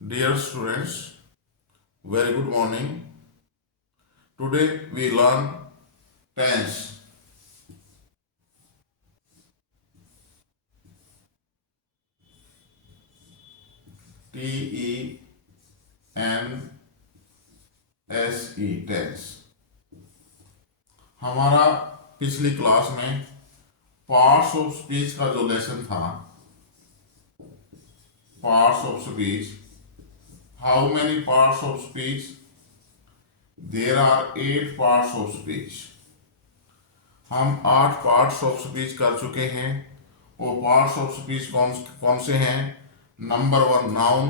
Dear students, very good morning. Today we learn tense. TENSE tense. हमारा पिछली class में parts of speech का जो लेसन था, parts of speech, how many parts of speech? There are 8 parts of speech. हम 8 parts of speech कर चुके हैं. वो पार्ट्स ऑफ स्पीच कौन कौन से हैं? Number 1 noun,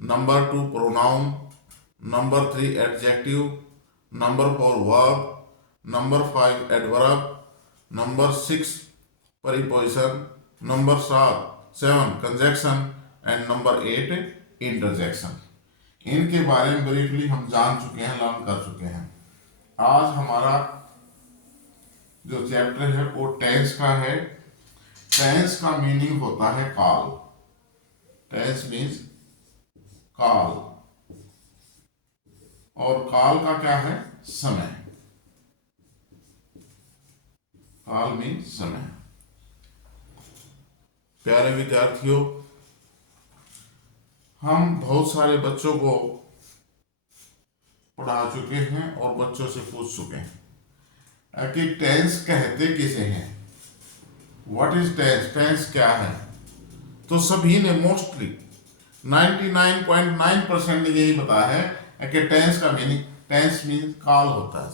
number 2 pronoun, number 3 adjective, number 4 verb, number 5 adverb, number 6 preposition, number 7 conjunction and number 8 interjection. इनके बारे में ब्रीफली हम जान चुके हैं, लर्न कर चुके हैं. आज हमारा जो चैप्टर है वो टेंस का है. टेंस का मीनिंग होता है काल. टेंस मीन्स काल, और काल का क्या है? समय. काल मीन्स समय. प्यारे विद्यार्थियों, हम बहुत सारे बच्चों को पढ़ा चुके हैं और बच्चों से पूछ चुके हैं कि टेंस कहते किसे हैं, व्हाट इज टेंस, टेंस क्या है. तो सभी ने मोस्टली 99.9% ने यही बताया है कि टेंस का मीनिंग, टेंस मीन्स काल होता है.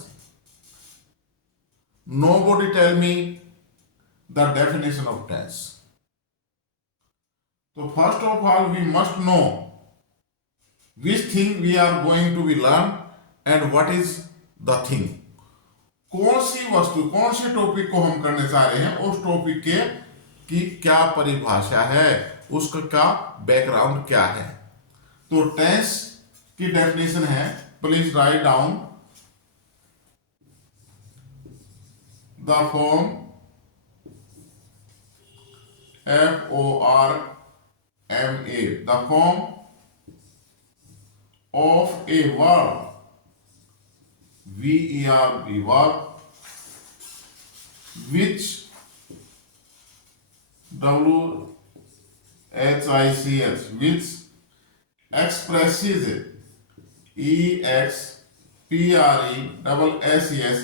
Nobody tell me the definition of tense. So first of all we must know which thing we are going to be learn and what is the thing. कौन सी वस्तु, कौन से topic को हम करने जा रहे हैं, उस टॉपिक के की क्या परिभाषा है, उसका क्या बैकग्राउंड क्या है. तो टेंस की डेफिनेशन है, please write down. The form FORMA, the form of a verb, VERB, verb, which WHICH, which expresses, EXPRESSES,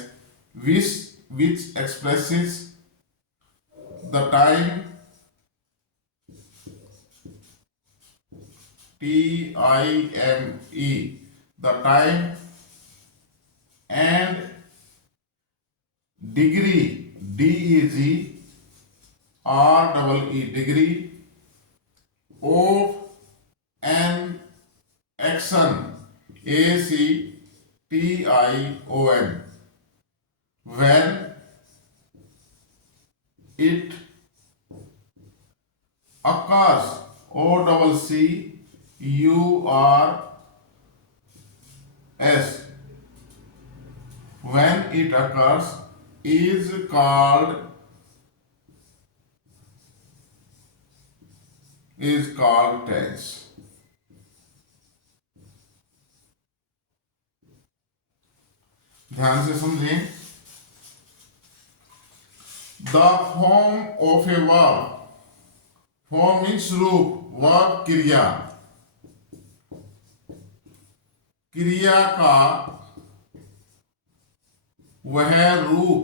which expresses the time, TIME, the time, and degree, DEGREE, degree of an action, ACTION, when it occurs, OCCURS, when it occurs, is called tense. ध्यान से समझें. The form of a verb, form means रूप, verb क्रिया, क्रिया का वह रूप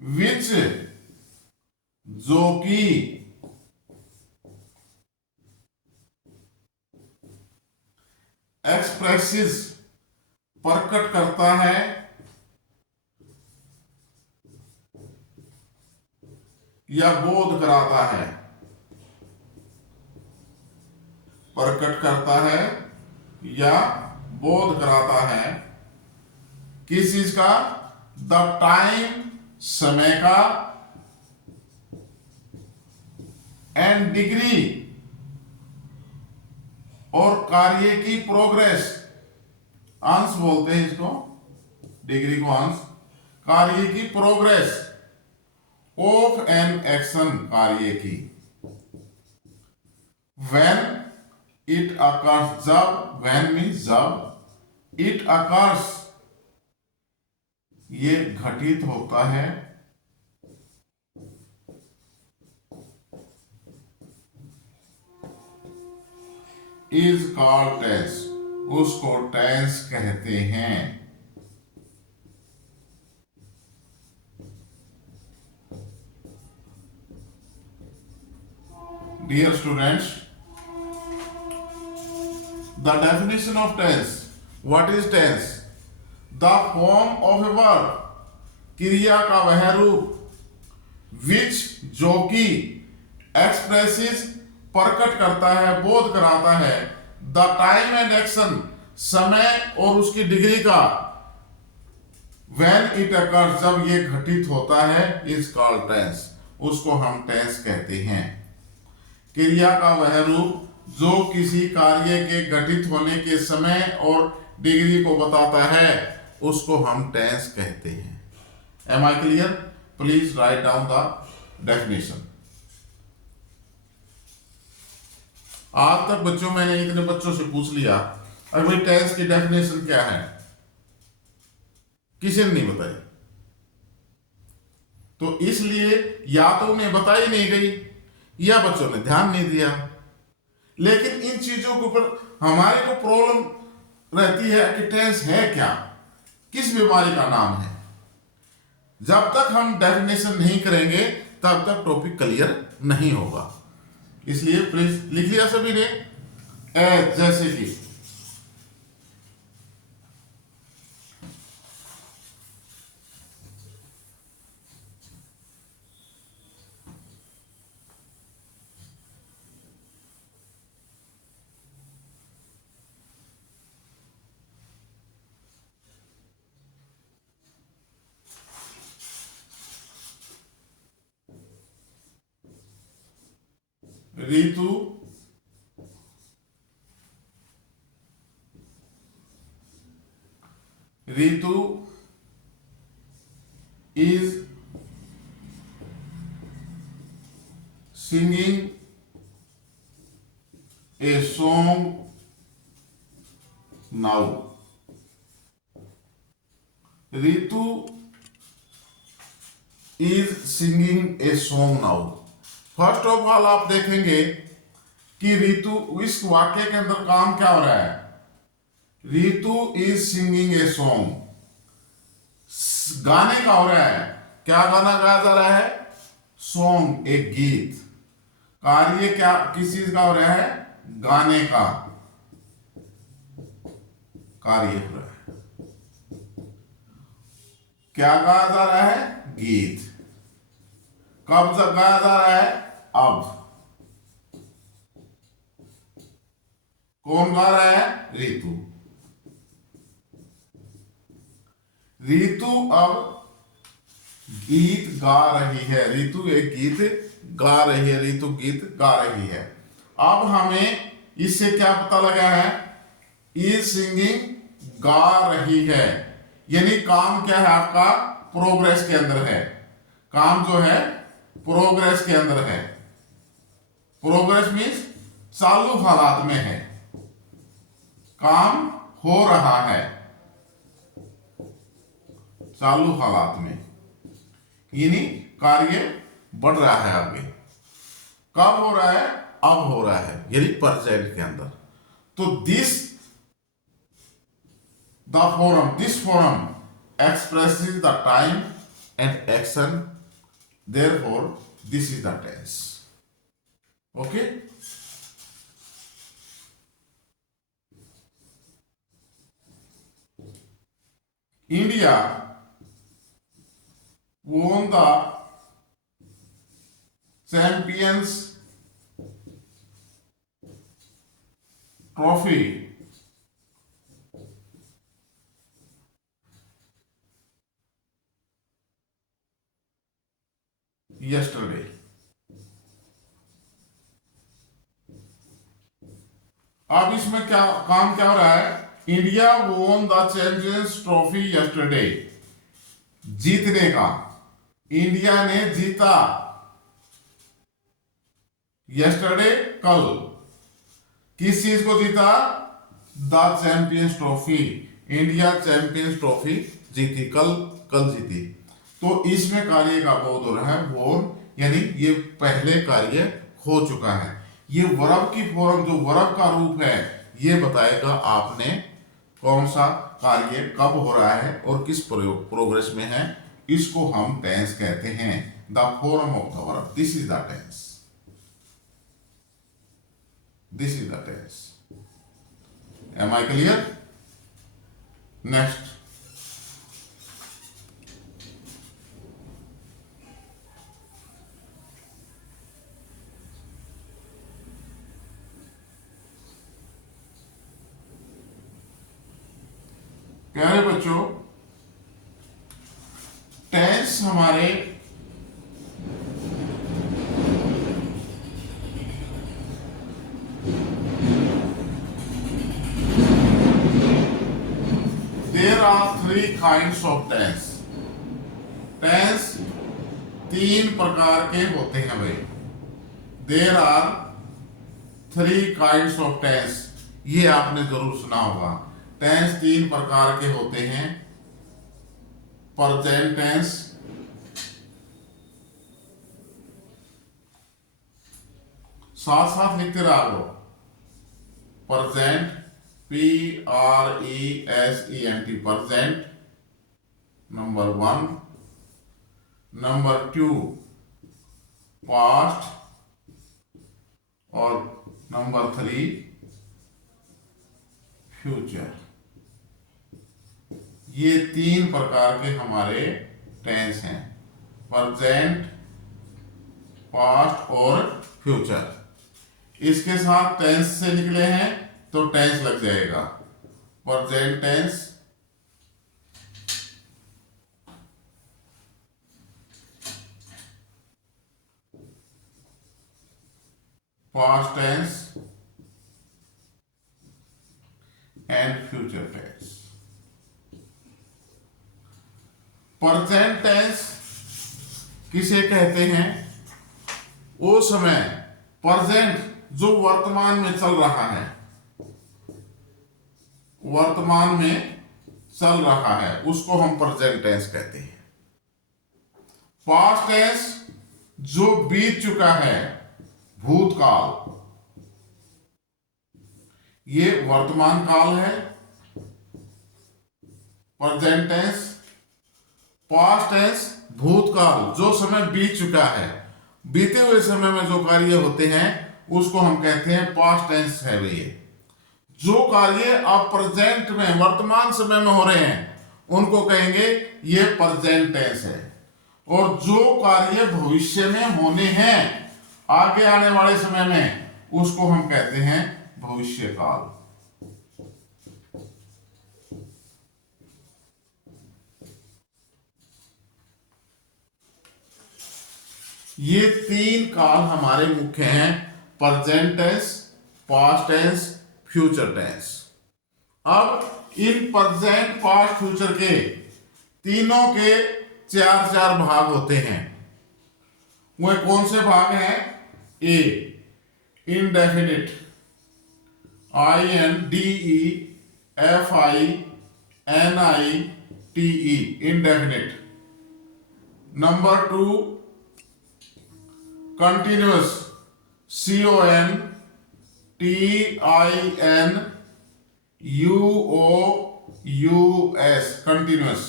विच, जो कि एक्सप्रेसिस, प्रकट करता है, या बोध कराता है. प्रकट करता है या बोध कराता है. किस चीज का? द टाइम, समय का, एंड डिग्री, और कार्य की प्रोग्रेस, अंश बोलते हैं इसको, डिग्री को अंश, कार्य की प्रोग्रेस, ऑफ एन एक्शन, कार्य की, when इट अकर्स जब, व्हेन मीन्स जब, इट अकर्स ये घटित होता है, इज कॉल्ड टेंस, उसको टेंस कहते हैं। Dear students, the definition of tense. What is tense? The form of a verb, क्रिया का वह रूप which जो कि expresses प्रकट करता है, बोध कराता है, the time and action समय और उसकी डिग्री का, when it occurs जब ये घटित होता है, is called tense, उसको हम tense कहते हैं। क्रिया का वह रूप जो किसी कार्य के घटित होने के समय और डिग्री को बताता है, उसको हम टेंस कहते हैं। Am I clear? Please write down the definition. आज तक बच्चों मैंने इतने बच्चों से पूछ लिया, अरे भाई टेंस की डेफिनेशन क्या है, किसी ने नहीं बताई। तो इसलिए या तो उन्हें बताई नहीं गई या बच्चों ने ध्यान नहीं दिया। लेकिन इन चीजों के ऊपर हमारे को प्रॉब्लम रहती है कि टेंस है क्या, किस बीमारी का नाम है। जब तक हम डेफिनेशन नहीं करेंगे तब तक टॉपिक क्लियर नहीं होगा। इसलिए प्लीज लिख लिया सभी ने, जैसे कि Ritu Ritu is singing a song now. Ritu is singing a song now. First of all आप देखेंगे कि ऋतु, इस वाक्य के अंदर काम क्या हो रहा है। ऋतु इज सिंगिंग ए सॉन्ग, गाने का हो रहा है। क्या गाना गाया जा रहा है? सॉन्ग, एक गीत। कार्य क्या, किस चीज का हो रहा है? गाने का कार्य हो रहा है। क्या गाया जा रहा है? गीत। कब तक गाया जा रहा है? अब। कौन गा रहा है? ऋतु। ऋतु अब गीत गा रही है। ऋतु एक गीत गा रही है, ऋतु गीत गा रही है। अब हमें इससे क्या पता लगा है? इज सिंगिंग, गा रही है, यानी काम क्या है आपका? प्रोग्रेस के अंदर है। काम जो है प्रोग्रेस के अंदर है। प्रोग्रेस मीन्स चालू हालात में है, काम हो रहा है चालू हालात में, यानी कार्य बढ़ रहा है आगे। कब हो रहा है? अब हो रहा है, यानी प्रेजेंट के अंदर। तो this forum expresses the time and action, therefore this is the tense. Okay? India won the Champions Trophy yesterday. अब इसमें क्या काम क्या हो रहा है? India won the champions trophy yesterday, जीतने का। इंडिया ने जीता। यस्टरडे कल, किस चीज को जीता? The champions trophy, India champions trophy जीती, कल जीती। तो इसमें कार्य का बोध हो रहा है, बोन, यानी ये पहले कार्य हो चुका है। ये वर्ब की फॉर्म, जो वर्ब का रूप है, ये बताएगा आपने कौन सा कार्य कब हो रहा है और किस प्रोग्रेस में है। इसको हम टेंस कहते हैं, the form of the verb, this is the tense, this is the tense. Am I clear? Next, प्यारे बच्चों, टेंस हमारे there are 3 kinds of tense. Tense 3 प्रकार के होते हैं भाई। There are 3 kinds of tense, ये आपने जरूर सुना होगा। टेंस 3 प्रकार के होते हैं। प्रेजेंट टेंस, साथ साथ लिखते रहो, present, PRESENT, present number 1, number 2 past, और नंबर 3 फ्यूचर। ये 3 प्रकार के हमारे टेंस हैं, प्रेजेंट, पास्ट और फ्यूचर। इसके साथ टेंस से निकले हैं तो टेंस लग जाएगा। Present tense, past tense and future tense. Present tense किसे कहते हैं? वो समय, प्रेजेंट जो वर्तमान में चल रहा है, वर्तमान में चल रहा है, उसको हम प्रेजेंट टेंस कहते हैं। पास्ट टेंस जो बीत चुका है, भूतकाल, ये वर्तमान काल है प्रेजेंट टेंस। पास्ट टेंस भूतकाल, जो समय बीत चुका है, बीते हुए समय में जो कार्य होते हैं उसको हम कहते हैं पास्ट टेंस है भैया। जो कार्य अब प्रेजेंट में, वर्तमान समय में हो रहे हैं, उनको कहेंगे ये प्रेजेंट टेंस है। और जो कार्य भविष्य में होने हैं, आगे आने वाले समय में, उसको हम कहते हैं भविष्य काल। ये 3 काल हमारे मुख्य हैं, present tense, past tense, future tense. अब इन प्रेजेंट, पास्ट, फ्यूचर के तीनों के 4 भाग होते हैं। वो कौन से भाग हैं? A, indefinite, INDEFINITE, indefinite. Number 2 continuous, CONTINUOUS, continuous.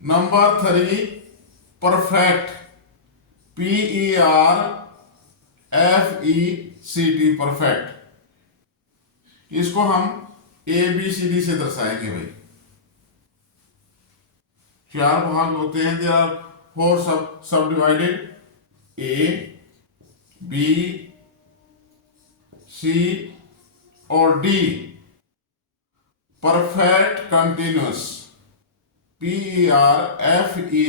Number 3 perfect, PERFECT, perfect. इसको हम ABCD से दर्शाएंगे भाई। 4 भाग होते हैं, देयर आर 4 सब डिवाइडेड, A, B, C और D। Perfect continuous, PERFECT,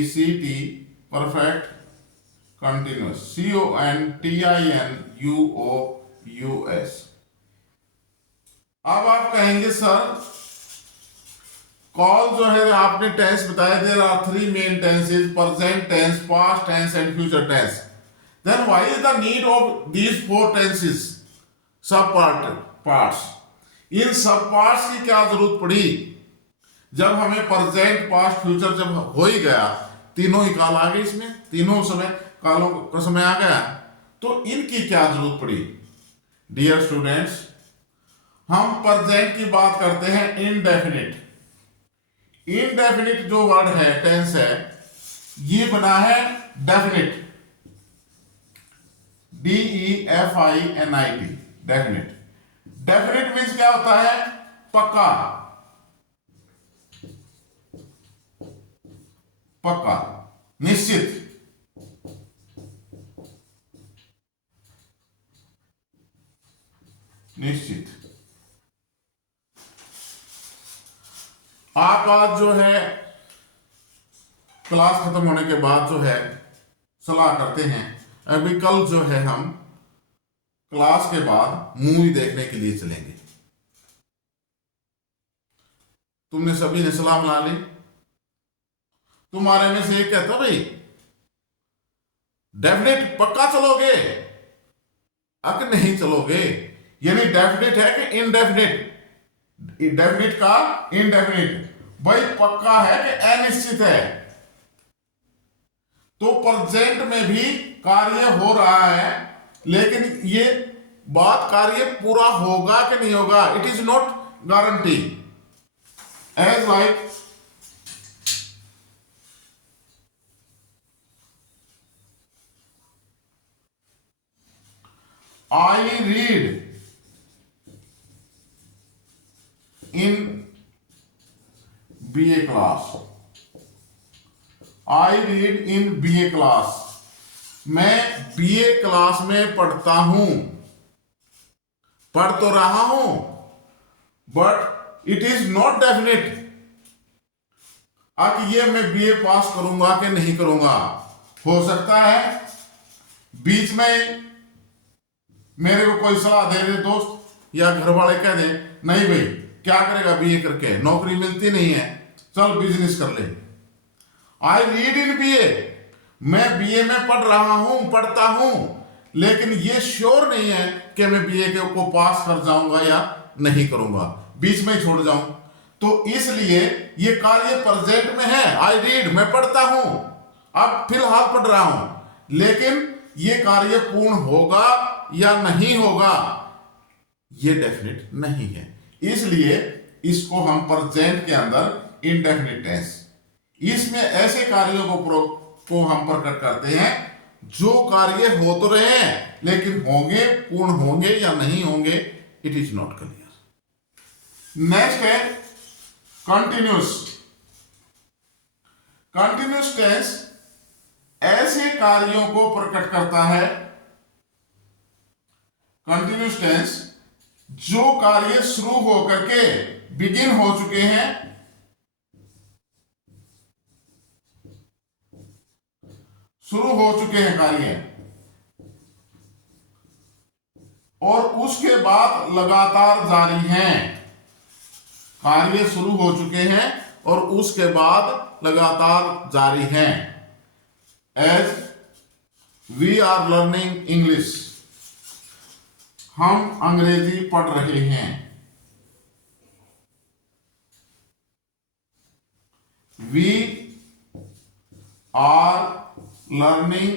perfect continuous, CONTINUOUS। अब आप कहेंगे सर, कॉल जो है आपने टेंस बताया, there are 3 main tenses, present tense, past tense and future tense. Then why is the need of these 4 tenses? सब parts. इन सब पार्ट्स की क्या जरूरत पड़ी जब हमें प्रेजेंट पास्ट फ्यूचर जब हो ही गया, तीनों ही काल आ गए, इसमें तीनों समय कालों का समय आ गया, तो इनकी क्या जरूरत पड़ी। डियर स्टूडेंट्स, हम प्रेजेंट की बात करते हैं इनडेफिनिट। इनडेफिनिट जो वर्ड है, टेंस है, ये बना है definite, DEFINIT, definite. Definite means क्या होता है, पक्का, पक्का, निश्चित। निश्चित। आप आज जो है क्लास खत्म होने के बाद जो है सलाह करते हैं, अभी कल जो है हम क्लास के बाद मूवी देखने के लिए चलेंगे। तुमने सभी ने सलाह बना ली। तुम्हारे में से एक कहता भाई डेफिनेट पक्का चलोगे, अगर नहीं चलोगे, यानी डेफिनेट है कि इनडेफिनेट, डेफिनेट का इनडेफिनेट, भाई पक्का है कि अनिश्चित है। तो प्रेजेंट में भी कार्य हो रहा है, लेकिन ये बात कार्य पूरा होगा कि नहीं होगा, it is not guarantee. As like I read in BA class. I read in BA class. मैं BA क्लास में पढ़ता हूं, पढ़ तो रहा हूं, but it is not definite अब ये मैं BA पास करूंगा कि नहीं करूंगा। हो सकता है बीच में मेरे को कोई सलाह दे दे दोस्त या घर वाले कह दे नहीं भाई क्या करेगा BA करके, नौकरी मिलती नहीं है, चल बिजनेस कर ले। आई रीड इन BA, मैं BA में पढ़ रहा हूं, पढ़ता हूं, लेकिन ये श्योर नहीं है कि मैं BA को पास कर जाऊंगा या नहीं करूंगा, बीच में छोड़ जाऊं। तो इसलिए ये कार्य प्रेजेंट में है, आई रीड, मैं पढ़ता हूं, अब फिलहाल पढ़ रहा हूं, लेकिन ये कार्य पूर्ण होगा या नहीं होगा ये डेफिनेट नहीं है। इसलिए इसको हम प्रेजेंट के अंदर इनडेफिनिट टेंस, इसमें ऐसे कार्यों को हम प्रकट करते हैं जो कार्य हो तो रहे हैं लेकिन होंगे, पूर्ण होंगे या नहीं होंगे, it is not clear. Next है कंटिन्यूस। कंटिन्यूस टेंस ऐसे कार्यों को प्रकट करता है, कंटिन्यूस टेंस जो कार्य शुरू होकर के बिगिन हो चुके हैं, शुरू हो चुके हैं कार्य, और उसके बाद लगातार जारी हैं। कार्य शुरू हो चुके हैं और उसके बाद लगातार जारी हैं। As we are learning English, हम अंग्रेजी पढ़ रहे हैं। वी आर लर्निंग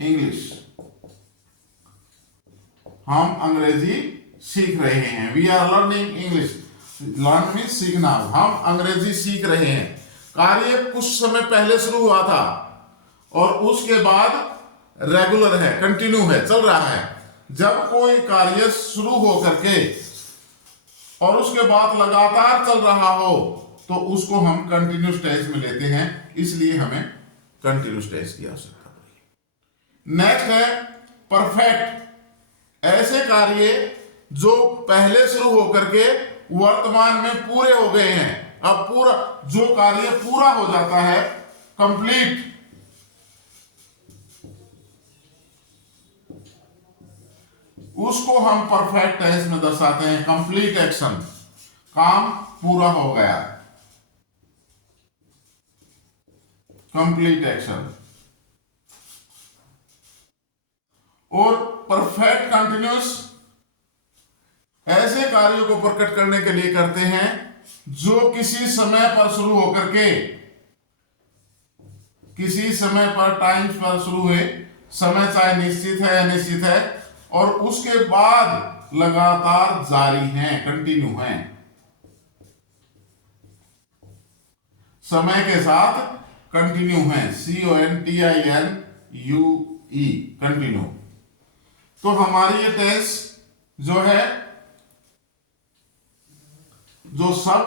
इंग्लिश, हम अंग्रेजी सीख रहे हैं। We are learning English, learn means सीखना, हम अंग्रेजी सीख रहे हैं। कार्य कुछ समय पहले शुरू हुआ था और उसके बाद रेगुलर है, कंटिन्यू है, चल रहा है। जब कोई कार्य शुरू हो करके और उसके बाद लगातार चल रहा हो तो उसको हम कंटिन्यूस टेंस में लेते हैं, इसलिए हमें कंटिन्यूस टेंस की आवश्यकता पड़ेगी। नेक्स्ट है परफेक्ट, ऐसे कार्य जो पहले शुरू होकर के वर्तमान में पूरे हो गए हैं। अब पूरा जो कार्य पूरा हो जाता है, कंप्लीट, उसको हम परफेक्ट टेंस में दर्शाते हैं। कंप्लीट एक्शन, काम पूरा हो गया, कंप्लीट एक्शन। और परफेक्ट कंटिन्यूस ऐसे कार्यों को प्रकट करने के लिए करते हैं जो किसी समय पर शुरू होकर के, किसी समय पर, टाइम पर शुरू हुए, समय चाहे निश्चित है या अनिश्चित है, और उसके बाद लगातार जारी हैं, कंटिन्यू हैं, समय के साथ कंटिन्यू हैं, CONTINUE, कंटिन्यू। तो हमारी ये टेंस जो है, जो सब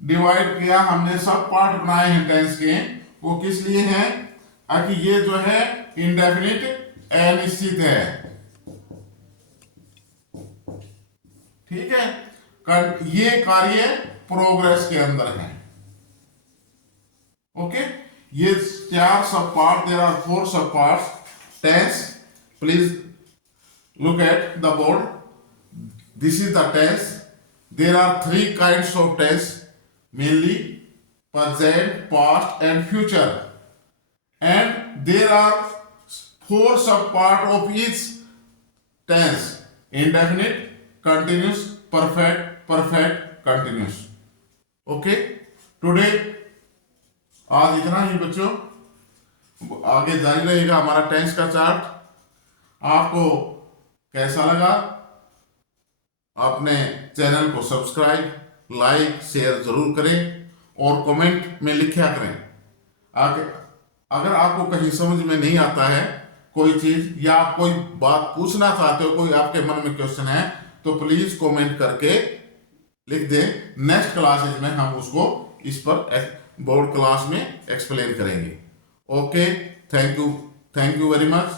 डिवाइड किया हमने, सब पार्ट बनाए हैं टेंस के, वो किस लिए हैं? कि ये जो है इंडेफिनिट अनिश्चित है, ठीक है। ये कार्य प्रोग्रेस के अंदर है, ओके। ये 4 सब part, there are 4 sub parts tense. Please look at the board. This is the tense. There are 3 kinds of tense, mainly present, past and future, and there are 4 subpart of each tense: indefinite, continuous, perfect, perfect, continuous. Okay, today आज इतना ही बच्चों, आगे जारी रहेगा हमारा tense का chart. आपको कैसा लगा? अपने चैनल को सब्सक्राइब, लाइक, शेयर जरूर करें और कमेंट में लिखा करें। आगे अगर आपको कहीं समझ में नहीं आता है कोई चीज, या आप कोई बात पूछना चाहते हो, कोई आपके मन में क्वेश्चन है, तो प्लीज कमेंट करके लिख दें। नेक्स्ट क्लासेज में हम उसको इस पर बोर्ड क्लास में एक्सप्लेन करेंगे। Okay, thank you very much.